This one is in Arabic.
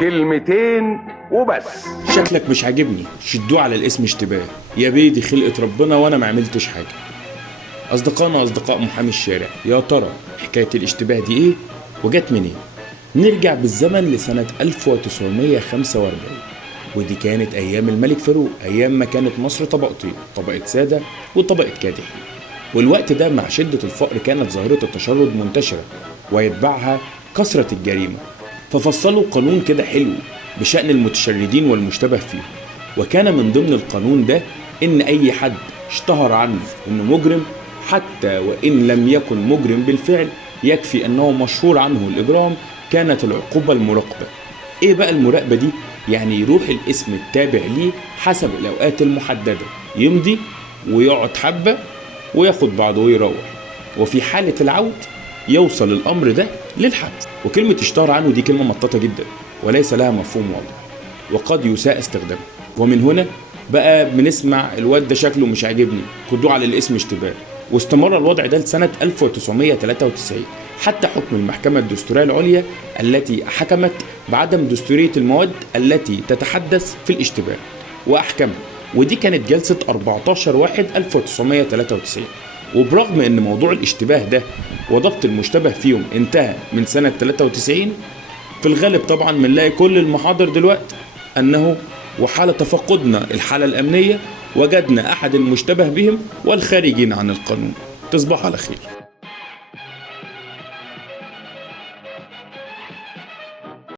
كلمتين وبس. شكلك مش عاجبني، شدوه على الاسم اشتباه. يا بيه دي خلقة ربنا وانا ما عملتش حاجة. اصدقائنا اصدقاء محامي الشارع، يا ترى حكاية الاشتباه دي ايه وجت منين؟ نرجع بالزمن لسنة 1945، ودي كانت ايام الملك فاروق، ايام ما كانت مصر طبقتين، طبقة سادة وطبقة كادح. والوقت ده مع شدة الفقر كانت ظاهرة التشرد منتشرة ويتبعها كثرة الجريمة، ففصلوا قانون كده حلو بشأن المتشردين والمشتبه فيهم. وكان من ضمن القانون ده إن أي حد اشتهر عنه إنه مجرم، حتى وإن لم يكن مجرم بالفعل، يكفي أنه مشهور عنه الإجرام، كانت العقوبة المراقبة. إيه بقى المراقبة دي؟ يعني يروح الاسم التابع ليه حسب الأوقات المحددة، يمضي ويقعد حبة وياخد بعضه ويروح، وفي حالة العود يوصل الأمر ده للحبس. وكلمة اشتهر عنه دي كلمة مطاطة جدا وليس لها مفهوم واضح، وقد يساء استخدامه. ومن هنا بقى بنسمع الواد ده شكله مش عاجبني، خدوه على الاسم اشتباه. واستمر الوضع ده لسنة 1993 حتى حكم المحكمة الدستورية العليا التي حكمت بعدم دستورية المواد التي تتحدث في الاشتباه وأحكمت، ودي كانت جلسة 14/1/1993. وبرغم ان موضوع الاشتباه ده وضبط المشتبه فيهم انتهى من سنة 93، في الغالب طبعا بنلاقي كل المحاضر دلوقتي انه وحال تفقدنا الحالة الامنية وجدنا احد المشتبه بهم والخارجين عن القانون. تصبح على خير.